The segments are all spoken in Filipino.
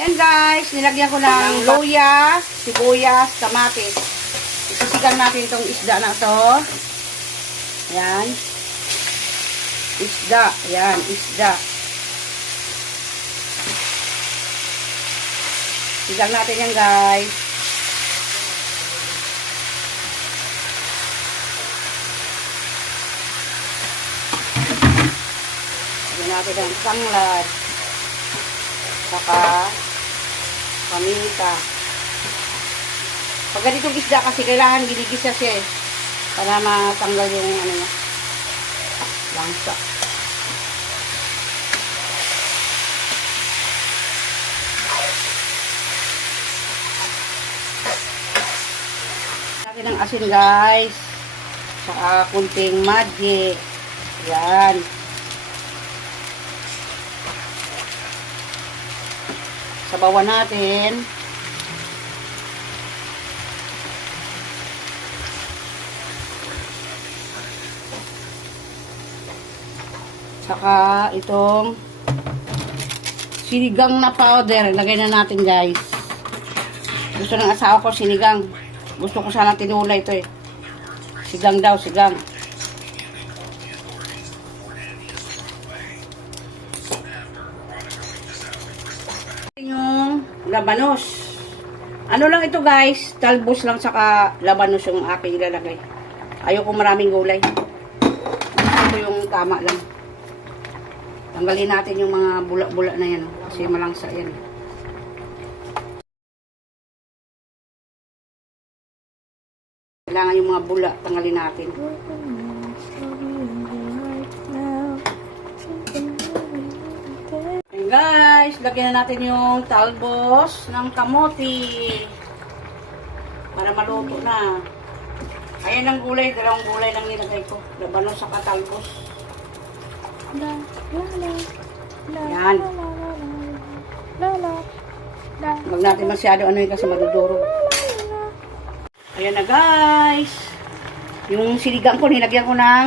Ayan guys, nilagyan ko ng luya, sibuyas, kamatis. Isisigang natin itong isda na to. Ayan. Isda. Ayan, isda. Sigang natin yan guys. Lagyan natin ang sanglad. Saka paminta. Pag ganitong isda kasi kailangan ginigisa siya eh. Para matanggal yung ano niya. Langsa. Natin ng asin guys. Saka kunting magic. Yan. Sabawan natin. Saka itong sinigang na powder. Lagay na natin guys. Gusto ng asawa ko sinigang. Gusto ko sana tinulay ito eh. Sigang daw, sigang. Labanos. Ano lang ito guys, talbos lang saka labanos yung aking ilalagay. Ayoko maraming gulay. Ito yung tama lang. Tanggalin natin yung mga bula-bula na yan. oh, Kasi malangsa yan. Kailangan yung mga bula, tanggalin natin. Ayan guys, lagyan na natin yung talbos ng kamote. Para maluto na. Ayan ang gulay, dalawang gulay lang nilagay ko. Labanos sa katalbos. Yan. Huwag natin masyado ano yun kasi maduduro. Ayan na guys. Yung siligang ko, nilagyan ko ng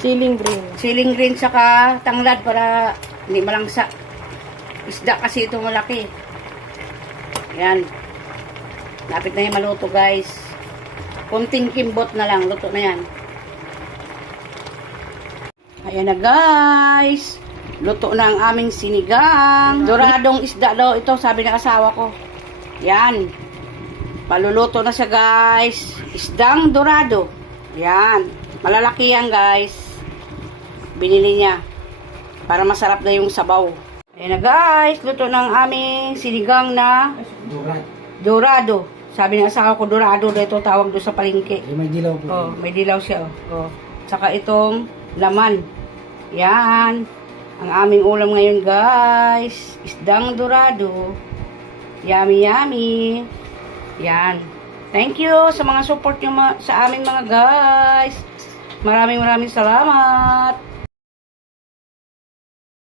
Ceiling green. siling green saka tanglad para hindi malangsa. Isda kasi ito malaki. Ayan. Lapit na yung maluto guys. Kunting kimbot na lang. Luto na yan. Ayan na guys. Luto na ang aming sinigang. Doradong isda daw. Ito sabi ng asawa ko. Yan. Paluluto na siya guys. Isdang dorado. Yan. Malalaki yan guys. Binili niya. Para masarap na yung sabaw. Ayan na guys. Luto ng aming sinigang na dorado. Sabi ng asawa ko dorado. Dito tawag doon sa palengke. Eh, may dilaw po. Oh, may dilaw siya. Oh. oh. Tsaka itong laman. Yan. Ang aming ulam ngayon, guys. Isdang dorado. Yummy, yummy. Yan. Thank you sa mga support nyo sa aming mga guys. Maraming maraming salamat.